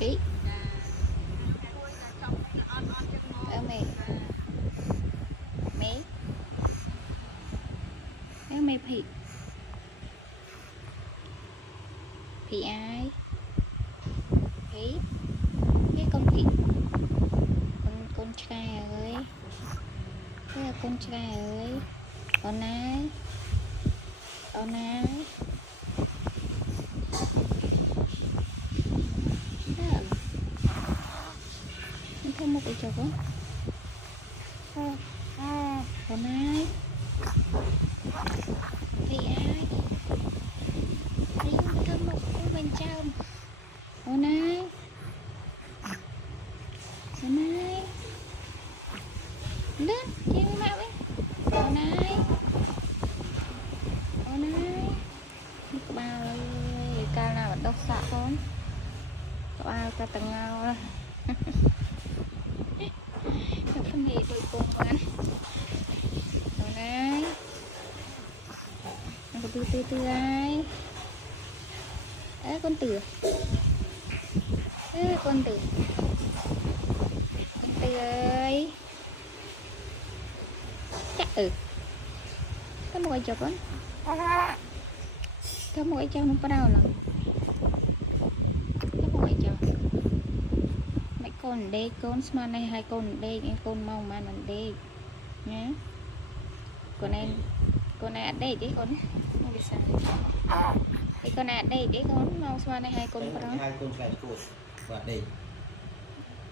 Ý ở mày mày ở mày thì ai thấy cái con trai ơi, thế là con trai ơi, con ai con ai đó. Mình thấy một cái chọc không con ai thì ai thấy không thơm một của bên trong con ai lên trên mạo ấy con ai có bao ơi ca nào bắt đầu xạ con có bao ca tầng ngao rồi cái phần này đôi cùng ăn con ai ăn có từ ai con tử con tử ơi chắc có một cái chụp á có một cái trong nó có đau lắm có một cái chụp mấy con đây con smart này hai con đây những con màu mà mình đây nhé con này ở đây chứ con không biết sao thì con này ở đây chứ con màu smart này hai con có đó hai con trai chuột và đây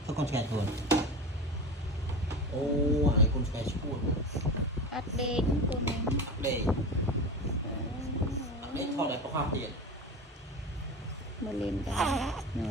sao con trai chuột ô hai con trai chuột ở đây con này đây thôi để có hoa tiền mà lên đó nó